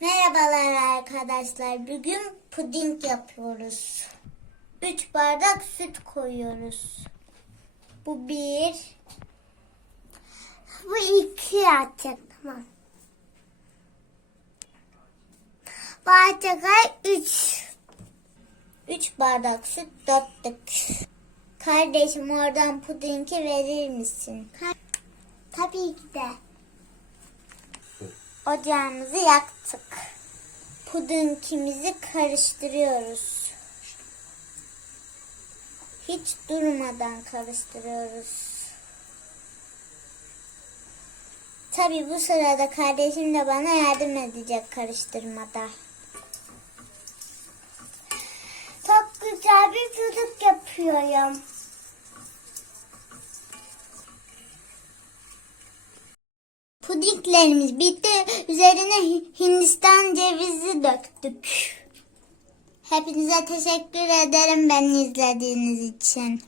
Merhabalar arkadaşlar. Bugün puding yapıyoruz. 3 bardak süt koyuyoruz. Bu bir. Bu iki atacak. Tamam. Bardağa 3. 3 bardak süt döktük. Kardeşim oradan pudingi verir misin? Tabii ki de. Ocağımızı yaktık. Pudingimizi karıştırıyoruz. Hiç durmadan karıştırıyoruz. Tabii bu sırada kardeşim de bana yardım edecek karıştırmada. Çok güzel bir çocuk yapıyorum. Pudinglerimiz bitti. Üzerine Hindistan cevizi döktük. Hepinize teşekkür ederim beni izlediğiniz için.